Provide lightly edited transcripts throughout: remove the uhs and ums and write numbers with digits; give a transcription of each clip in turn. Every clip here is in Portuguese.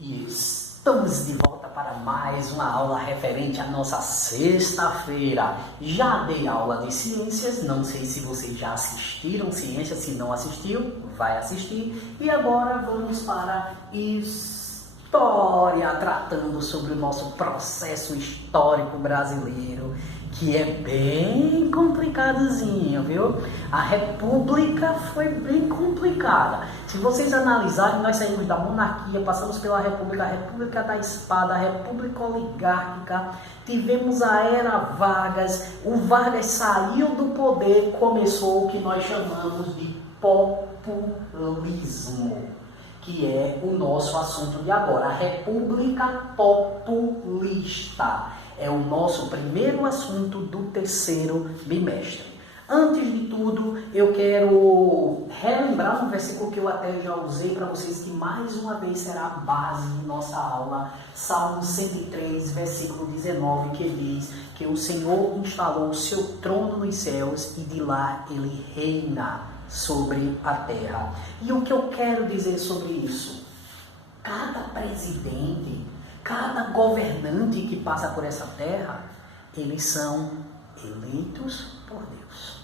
E estamos de volta para mais uma aula referente à nossa sexta-feira. Já dei aula de ciências, não sei se vocês já assistiram ciências, se não assistiu, vai assistir. E agora vamos para história, tratando sobre o nosso processo histórico brasileiro, que é bem complicadozinho, viu? A República foi bem complicada. Se vocês analisarem, nós saímos da monarquia, passamos pela República, a República da Espada, a República Oligárquica, tivemos a Era Vargas, o Vargas saiu do poder, começou o que nós chamamos de populismo, que é o nosso assunto de agora, a República Populista. É o nosso primeiro assunto do terceiro bimestre. Antes de tudo, eu quero relembrar um versículo que eu até já usei para vocês, que mais uma vez será a base de nossa aula. Salmo 103, versículo 19, que diz que o Senhor instalou o seu trono nos céus e de lá ele reina sobre a terra. E o que eu quero dizer sobre isso? Cada presidente, cada governante que passa por essa terra, eles são eleitos por Deus.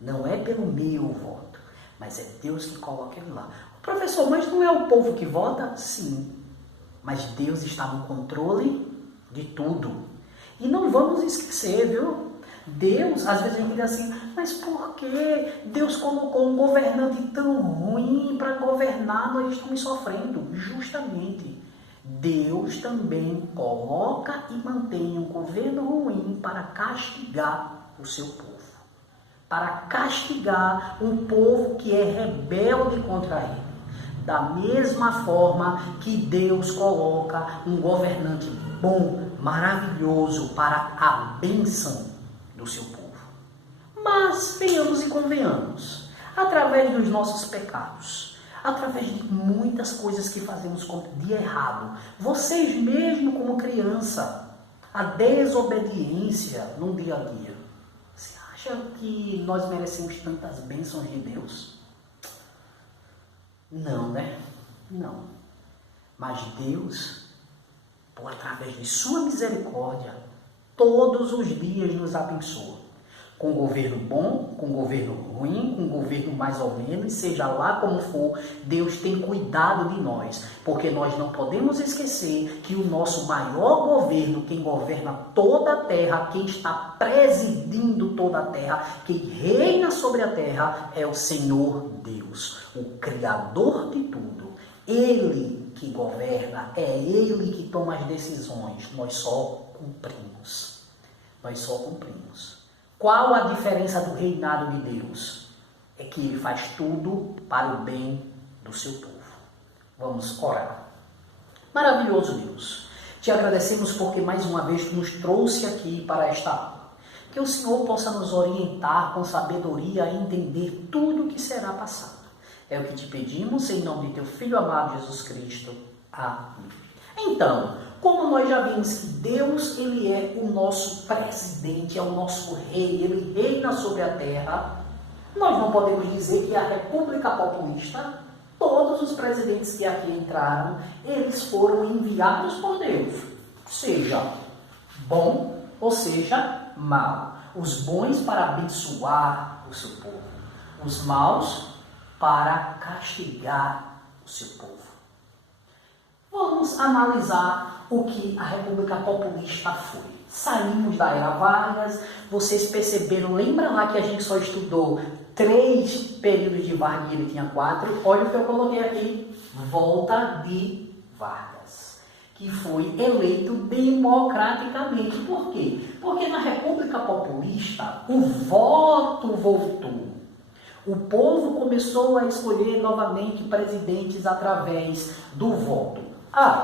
Não é pelo meu voto, mas é Deus que coloca ele lá. Professor, mas não é o povo que vota? Sim, mas Deus está no controle de tudo. E não vamos esquecer, viu? Deus, às vezes a gente diz assim, mas por que Deus colocou um governante tão ruim para governar, nós estamos sofrendo? Justamente, Deus também coloca e mantém um governo ruim para castigar o seu povo. Para castigar um povo que é rebelde contra ele. Da mesma forma que Deus coloca um governante bom, maravilhoso para a bênção do seu povo. Mas venhamos e convenhamos, através dos nossos pecados, através de muitas coisas que fazemos de errado, vocês mesmo como criança, a desobediência no dia a dia, você acha que nós merecemos tantas bênçãos de Deus? Não, né? Não. Mas Deus, através de sua misericórdia, todos os dias nos abençoa. Com governo bom, com governo ruim, com governo mais ou menos, seja lá como for, Deus tem cuidado de nós. Porque nós não podemos esquecer que o nosso maior governo, quem governa toda a terra, quem está presidindo toda a terra, quem reina sobre a terra, é o Senhor Deus, o Criador de tudo. Ele que governa, é Ele que toma as decisões, nós só cumprimos. Nós só cumprimos. Qual a diferença do reinado de Deus? É que Ele faz tudo para o bem do seu povo. Vamos orar. Maravilhoso Deus, te agradecemos porque mais uma vez tu nos trouxe aqui para esta aula. Que o Senhor possa nos orientar com sabedoria a entender tudo o que será passado. É o que te pedimos em nome de teu Filho amado Jesus Cristo. Amém. Então, como nós já vimos que Deus, ele é o nosso presidente, é o nosso rei, ele reina sobre a terra, nós não podemos dizer que a República Populista, todos os presidentes que aqui entraram, eles foram enviados por Deus, seja bom ou seja mal. Os bons para abençoar o seu povo, os maus para castigar o seu povo. Vamos analisar o que a República Populista foi. Saímos da Era Vargas, vocês perceberam, lembra lá que a gente só estudou 3 períodos de Vargas e ele tinha 4? Olha o que eu coloquei aqui, volta de Vargas, que foi eleito democraticamente. Por quê? Porque na República Populista o voto voltou. O povo começou a escolher novamente presidentes através do voto.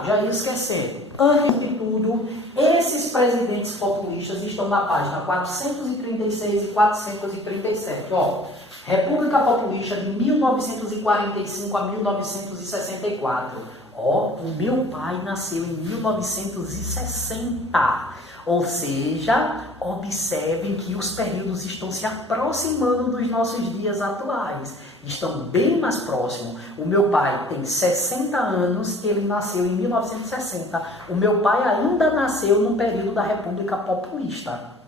Já ia esquecendo. Antes de tudo, esses presidentes populistas estão na página 436 e 437. República Populista de 1945 a 1964. O meu pai nasceu em 1960. Ou seja, observem que os períodos estão se aproximando dos nossos dias atuais. estão bem mais próximos. O meu pai tem 60 anos, ele nasceu em 1960. O meu pai ainda nasceu no período da República Populista.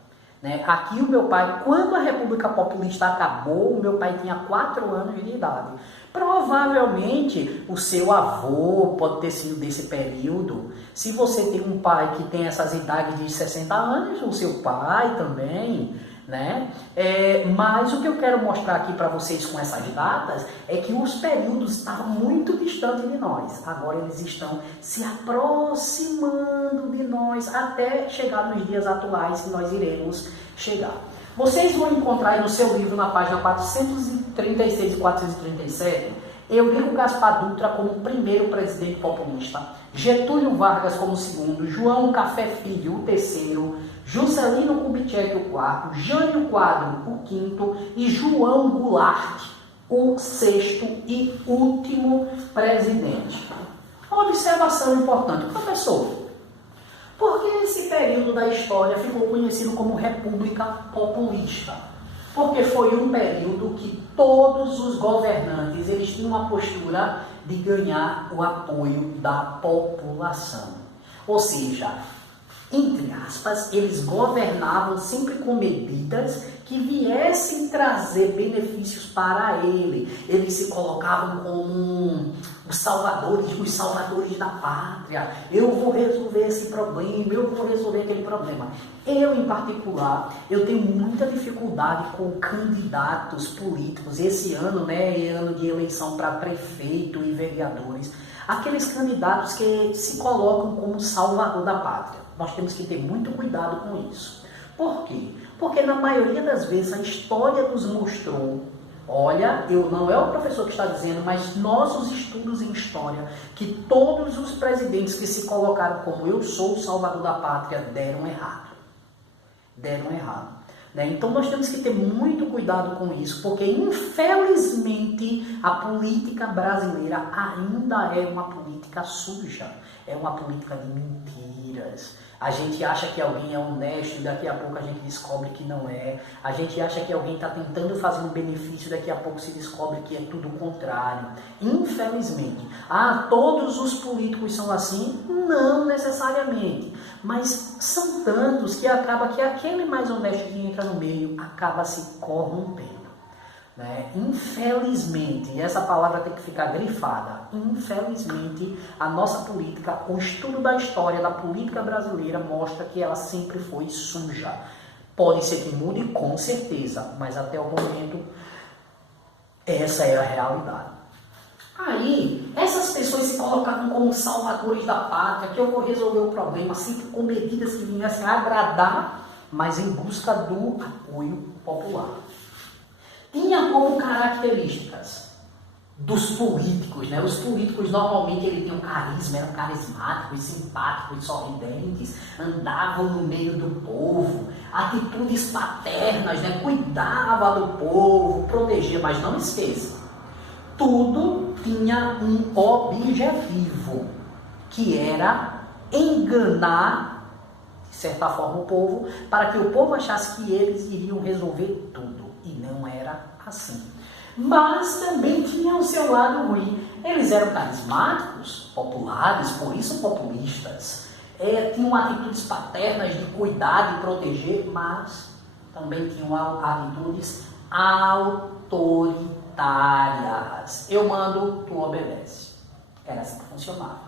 Né? Aqui o meu pai, quando a República Populista acabou, o meu pai tinha 4 anos de idade. Provavelmente o seu avô pode ter sido desse período. Se você tem um pai que tem essas idades de 60 anos, o seu pai também, né? Mas o que eu quero mostrar aqui para vocês com essas datas é que os períodos estavam muito distantes de nós. Agora eles estão se aproximando de nós até chegar nos dias atuais que nós iremos chegar. Vocês vão encontrar aí no seu livro, na página 436 e 437, Eurico Gaspar Dutra como primeiro presidente populista, Getúlio Vargas como segundo, João Café Filho o terceiro, Juscelino Kubitschek o quarto, Jânio Quadro o quinto e João Goulart o sexto e último presidente. Uma observação importante. Professor, por que esse período da história ficou conhecido como República Populista? Porque foi um período que todos os governantes eles tinham uma postura de ganhar o apoio da população. Ou seja, entre aspas, eles governavam sempre com medidas que viessem trazer benefícios para ele. Eles se colocavam como os salvadores da pátria. Eu vou resolver esse problema, eu vou resolver aquele problema. Eu, em particular, eu tenho muita dificuldade com candidatos políticos. Esse ano, né, é ano de eleição para prefeito e vereadores. Aqueles candidatos que se colocam como salvador da pátria. Nós temos que ter muito cuidado com isso. Por quê? Porque na maioria das vezes a história nos mostrou, olha, não é o professor que está dizendo, mas nossos estudos em história, que todos os presidentes que se colocaram como eu sou o salvador da pátria deram errado. Deram errado. Né? Então nós temos que ter muito cuidado com isso, porque infelizmente a política brasileira ainda é uma política suja, é uma política de mentiras. A gente acha que alguém é honesto e daqui a pouco a gente descobre que não é. A gente acha que alguém está tentando fazer um benefício e daqui a pouco se descobre que é tudo o contrário. Infelizmente. Todos os políticos são assim? Não necessariamente. Mas são tantos que acaba que aquele mais honesto que entra no meio acaba se corrompendo. Né? Infelizmente, e essa palavra tem que ficar grifada, infelizmente a nossa política, o estudo da história da política brasileira mostra que ela sempre foi suja. Pode ser que mude, com certeza, mas até o momento essa é a realidade. Aí, essas pessoas se colocavam como salvadores da pátria, que eu vou resolver o problema, sempre com medidas que viessem agradar, mas em busca do apoio popular. Tinha como características dos políticos, né? Os políticos normalmente eles tinham carisma, eram carismáticos, simpáticos, sorridentes, andavam no meio do povo, atitudes paternas, né? Cuidava do povo, protegia, mas não esqueça, tudo tinha um objetivo, que era enganar, de certa forma, o povo, para que o povo achasse que eles iriam resolver tudo. E não era assim. Mas também tinha o seu lado ruim. Eles eram carismáticos, populares, por isso populistas. Tinham atitudes paternas de cuidar, de proteger, mas também tinham atitudes autoritárias. Eu mando, tu obedece. Era assim que funcionava.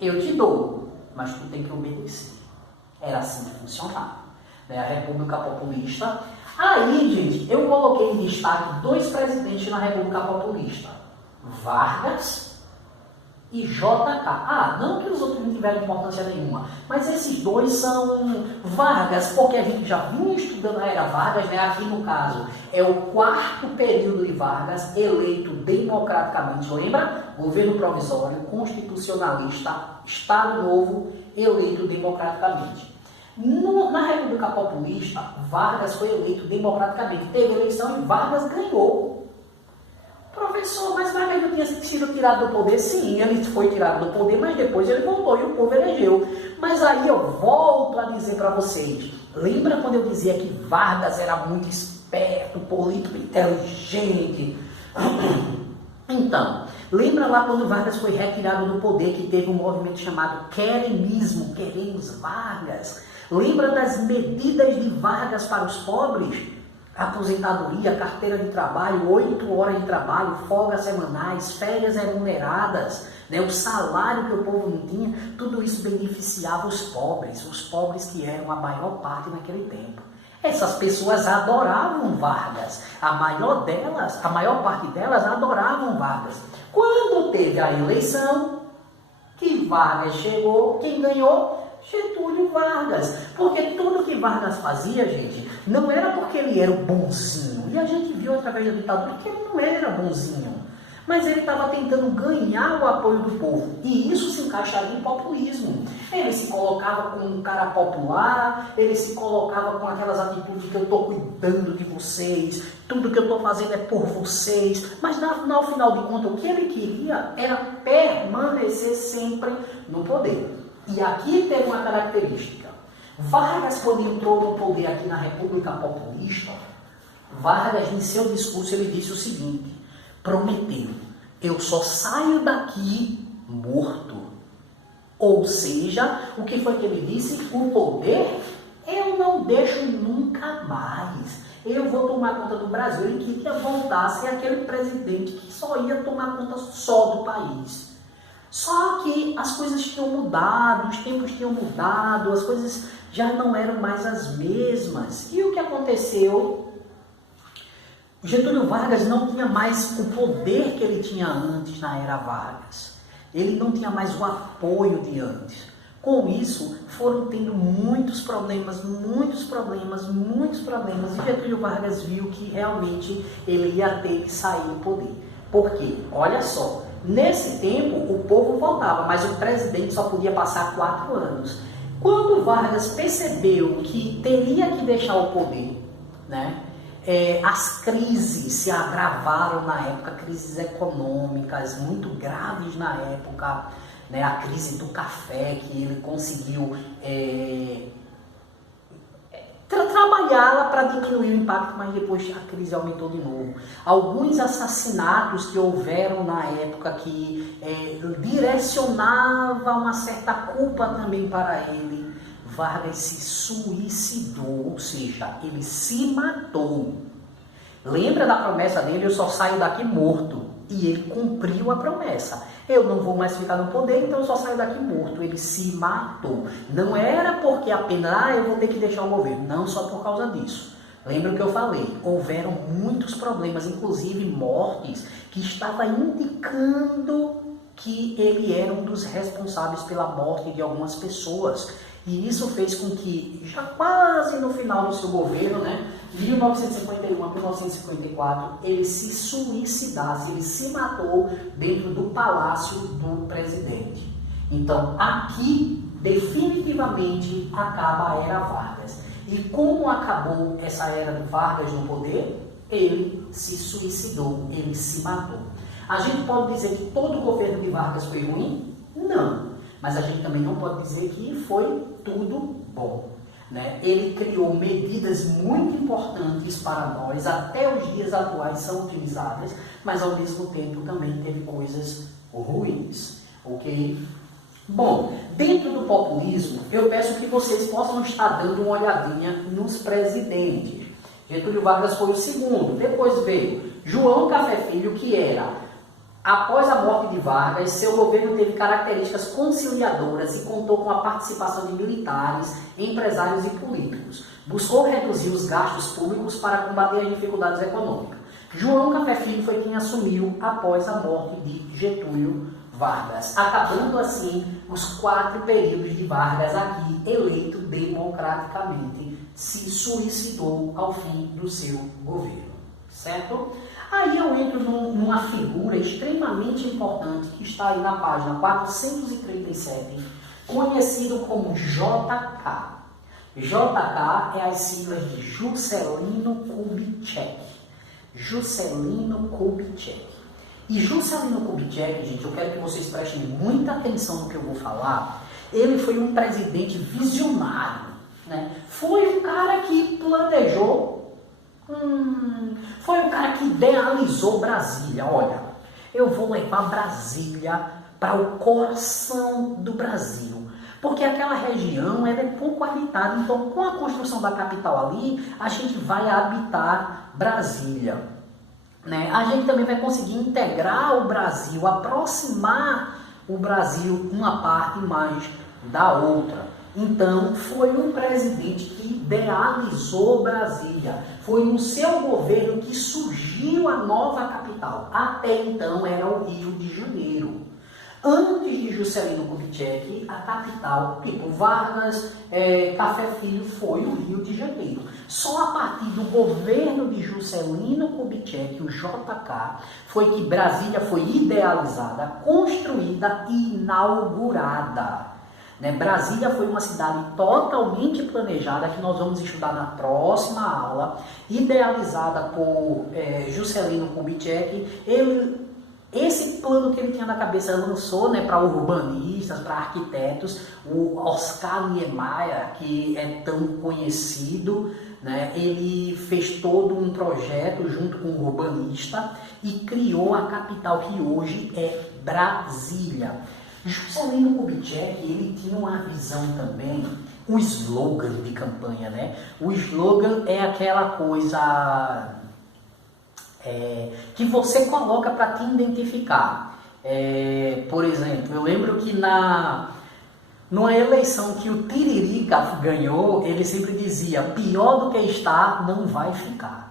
Eu te dou, mas tu tem que obedecer. Era assim que funcionava. A República Populista. Aí, gente, eu coloquei em destaque 2 presidentes na República Populista. Vargas e JK. Não que os outros não tiveram importância nenhuma, mas esses 2 são Vargas, porque a gente já vinha estudando a era Vargas, né? Aqui no caso é o 4º período de Vargas, eleito democraticamente, lembra? Governo provisório, constitucionalista, Estado Novo, eleito democraticamente. Na República Populista, Vargas foi eleito democraticamente. Teve eleição e Vargas ganhou. Professor, mas Vargas não tinha sido tirado do poder? Sim, ele foi tirado do poder, mas depois ele voltou e o povo elegeu. Mas aí eu volto a dizer para vocês, lembra quando eu dizia que Vargas era muito esperto, político inteligente? Então, lembra lá quando Vargas foi retirado do poder, que teve um movimento chamado Queremismo, Queremos Vargas? Lembra das medidas de Vargas para os pobres? Aposentadoria, carteira de trabalho, 8 horas de trabalho, folgas semanais, férias remuneradas, né? O salário que o povo não tinha, tudo isso beneficiava os pobres que eram a maior parte naquele tempo. Essas pessoas adoravam Vargas, a maior parte delas adoravam Vargas. Quando teve a eleição, que Vargas chegou, quem ganhou? Getúlio Vargas. Porque tudo que Vargas fazia, gente, não era porque ele era o bonzinho. E a gente viu através da ditadura que ele não era bonzinho. Mas ele estava tentando ganhar o apoio do povo. E isso se encaixaria em populismo. Ele se colocava como um cara popular, ele se colocava com aquelas atitudes que eu estou cuidando de vocês, tudo que eu estou fazendo é por vocês. Mas no final de contas, o que ele queria era permanecer sempre no poder. E aqui tem uma característica. Vargas, quando entrou no poder aqui na República Populista, Vargas, em seu discurso, ele disse o seguinte: prometeu, eu só saio daqui morto. Ou seja, o que foi que ele disse? O poder eu não deixo nunca mais. Eu vou tomar conta do Brasil. Ele queria voltar a ser aquele presidente que só ia tomar conta só do país. Só que as coisas tinham mudado, os tempos tinham mudado, as coisas já não eram mais as mesmas. E o que aconteceu? Getúlio Vargas não tinha mais o poder que ele tinha antes na era Vargas. Ele não tinha mais o apoio de antes. Com isso, foram tendo muitos problemas. E Getúlio Vargas viu que realmente ele ia ter que sair do poder. Por quê? Olha só, nesse tempo o povo votava, mas o presidente só podia passar 4 anos. Quando Vargas percebeu que teria que deixar o poder, né? As crises se agravaram na época, crises econômicas muito graves na época, né? A crise do café, que ele conseguiu trabalhá-la para diminuir o impacto, mas depois a crise aumentou de novo. Alguns assassinatos que houveram na época que direcionavam uma certa culpa também para ele. Vargas se suicidou, ou seja, ele se matou. Lembra da promessa dele? Eu só saio daqui morto. E ele cumpriu a promessa. Eu não vou mais ficar no poder, então eu só saio daqui morto. Ele se matou. Não era porque apenas, eu vou ter que deixar o governo. Não só por causa disso. Lembra o que eu falei? Houveram muitos problemas, inclusive mortes, que estava indicando que ele era um dos responsáveis pela morte de algumas pessoas. E isso fez com que, já quase no final do seu governo, né, 1951 a 1954, ele se suicidasse, ele se matou dentro do palácio do presidente. Então, aqui, definitivamente, acaba a era Vargas. E como acabou essa era do Vargas no poder? Ele se suicidou, ele se matou. A gente pode dizer que todo o governo de Vargas foi ruim? Não. Mas a gente também não pode dizer que foi tudo bom, né? Ele criou medidas muito importantes para nós, até os dias atuais são utilizáveis, mas ao mesmo tempo também teve coisas ruins, ok? Bom, dentro do populismo, eu peço que vocês possam estar dando uma olhadinha nos presidentes. Getúlio Vargas foi o segundo, depois veio João Café Filho, que era... Após a morte de Vargas, seu governo teve características conciliadoras e contou com a participação de militares, empresários e políticos. Buscou reduzir os gastos públicos para combater as dificuldades econômicas. João Café Filho foi quem assumiu após a morte de Getúlio Vargas, acabando assim os 4 períodos de Vargas aqui, eleito democraticamente, se suicidou ao fim do seu governo, certo? Aí eu entro numa figura extremamente importante que está aí na página 437, conhecido como JK. JK é as siglas de Juscelino Kubitschek. Juscelino Kubitschek. E Juscelino Kubitschek, gente, eu quero que vocês prestem muita atenção no que eu vou falar. Ele foi um presidente visionário, né? Foi um cara que planejou Foi o cara que idealizou Brasília. Olha, eu vou levar Brasília para o coração do Brasil. Porque aquela região ela é pouco habitada. Então, com a construção da capital ali, a gente vai habitar Brasília. Né? A gente também vai conseguir integrar o Brasil, aproximar o Brasil uma parte mais da outra. Então, foi um presidente que idealizou Brasília. Foi no seu governo que surgiu a nova capital. Até então era o Rio de Janeiro. Antes de Juscelino Kubitschek, a capital, tipo Vargas, Café Filho, foi o Rio de Janeiro. Só a partir do governo de Juscelino Kubitschek, o JK, foi que Brasília foi idealizada, construída e inaugurada. Brasília foi uma cidade totalmente planejada, que nós vamos estudar na próxima aula, idealizada por Juscelino Kubitschek. Esse plano que ele tinha na cabeça lançou para urbanistas, para arquitetos, o Oscar Niemeyer, que é tão conhecido, ele fez todo um projeto junto com um urbanista e criou a capital que hoje é Brasília. Juscelino Kubitschek, ele tinha uma visão também, um slogan de campanha, O slogan é aquela coisa que você coloca para te identificar. Por exemplo, eu lembro que numa eleição que o Tiririca ganhou, ele sempre dizia, pior do que está, não vai ficar.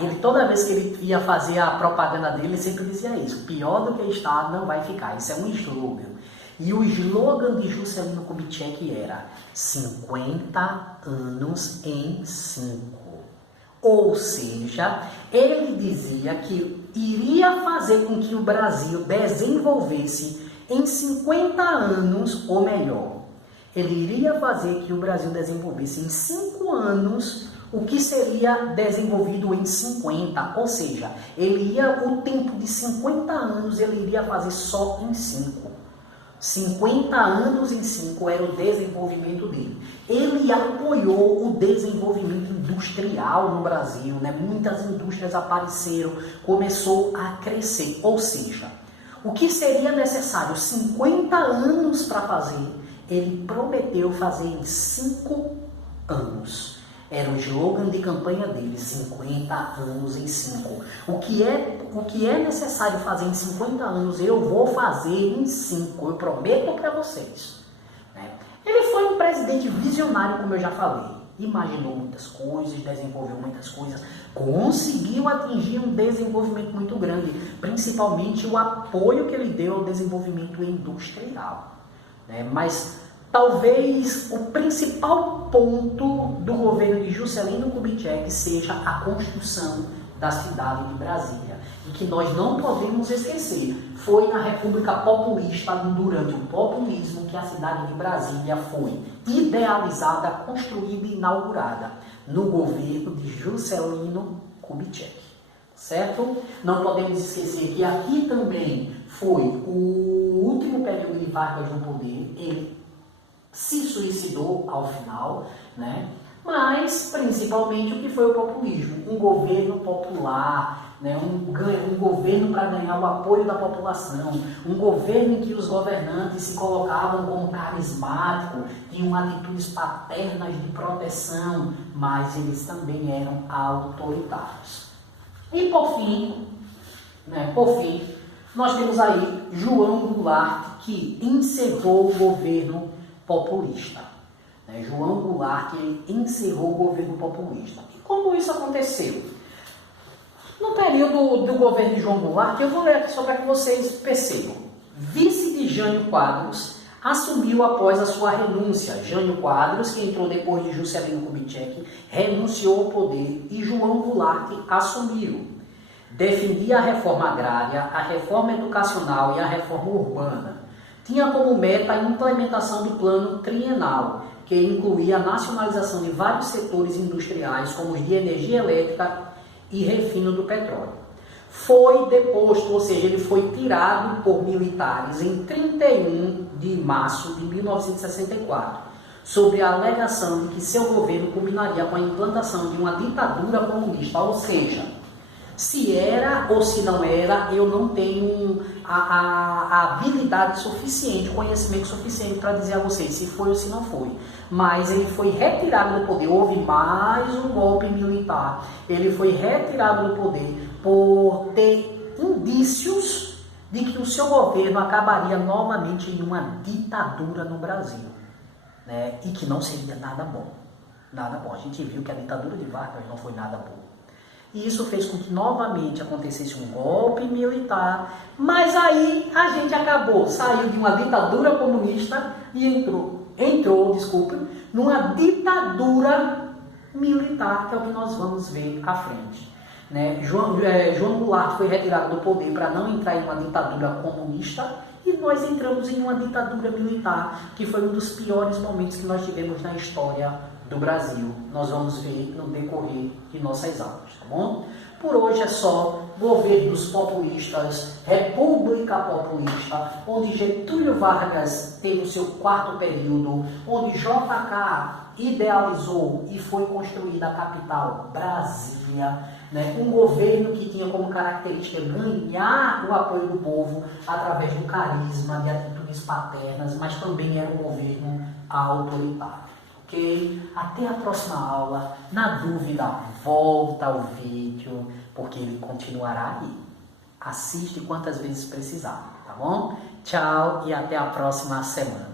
Ele, toda vez que ele ia fazer a propaganda dele, ele sempre dizia isso, pior do que está, não vai ficar. Isso é um slogan. E o slogan de Juscelino Kubitschek era 50 anos em 5. Ou seja, ele dizia que iria fazer com que o Brasil desenvolvesse em 50 anos, ou melhor, ele iria fazer que o Brasil desenvolvesse em 5 anos o que seria desenvolvido em 50, ou seja, o tempo de 50 anos ele iria fazer só em 5. 50 anos em 5 era o desenvolvimento dele. Ele apoiou o desenvolvimento industrial no Brasil, muitas indústrias apareceram, começou a crescer, ou seja, o que seria necessário 50 anos para fazer, ele prometeu fazer em 5 anos. Era o slogan de campanha dele, 50 anos em 5. O que é necessário fazer em 50 anos, eu vou fazer em 5. Eu prometo para vocês. Ele foi um presidente visionário, como eu já falei. Imaginou muitas coisas, desenvolveu muitas coisas, conseguiu atingir um desenvolvimento muito grande, principalmente o apoio que ele deu ao desenvolvimento industrial. Mas talvez o principal ponto do governo de Juscelino Kubitschek seja a construção da cidade de Brasília. E que nós não podemos esquecer, foi na República Populista, durante o populismo, que a cidade de Brasília foi idealizada, construída e inaugurada no governo de Juscelino Kubitschek. Certo? Não podemos esquecer que aqui também foi o último período de Vargas no poder. Ele se suicidou ao final, mas principalmente o que foi o populismo, um governo popular, um governo para ganhar o apoio da população, um governo em que os governantes se colocavam como carismáticos, tinham atitudes paternas de proteção, mas eles também eram autoritários. E por fim, nós temos aí João Goulart, que encerrou o governo populista. João Goulart, que encerrou o governo populista. E como isso aconteceu? No período do governo de João Goulart, eu vou ler aqui só para que vocês percebam. Vice de Jânio Quadros assumiu após a sua renúncia. Jânio Quadros, que entrou depois de Juscelino Kubitschek, renunciou ao poder e João Goulart assumiu. Defendia a reforma agrária, a reforma educacional e a reforma urbana. Tinha como meta a implementação do plano trienal, que incluía a nacionalização de vários setores industriais, como os de energia elétrica e refino do petróleo. Foi deposto, ou seja, ele foi tirado por militares em 31 de março de 1964. sobre a alegação de que seu governo culminaria com a implantação de uma ditadura comunista, ou seja, se era ou se não era, eu não tenho a habilidade suficiente, o conhecimento suficiente para dizer a vocês se foi ou se não foi. Mas ele foi retirado do poder, houve mais um golpe militar, ele foi retirado do poder por ter indícios de que o seu governo acabaria novamente em uma ditadura no Brasil, né? E que não seria nada bom. Nada bom. A gente viu que a ditadura de Vargas não foi nada boa. E isso fez com que novamente acontecesse um golpe militar, mas aí a gente saiu de uma ditadura comunista e entrou, numa ditadura militar, que é o que nós vamos ver à frente. Né? João Goulart foi retirado do poder para não entrar em uma ditadura comunista, e nós entramos em uma ditadura militar, que foi um dos piores momentos que nós tivemos na história do Brasil. Nós vamos ver no decorrer de nossas aulas, tá bom? Por hoje é só. Governos populistas, República Populista, onde Getúlio Vargas teve o seu 4º período, onde JK idealizou e foi construída a capital, Brasília, né? Um governo que tinha como característica ganhar o apoio do povo através do carisma, de atitudes paternas, mas também era um governo autoritário. Ok? Até a próxima aula. Na dúvida, volta ao vídeo, porque ele continuará aí. Assiste quantas vezes precisar, tá bom? Tchau e até a próxima semana.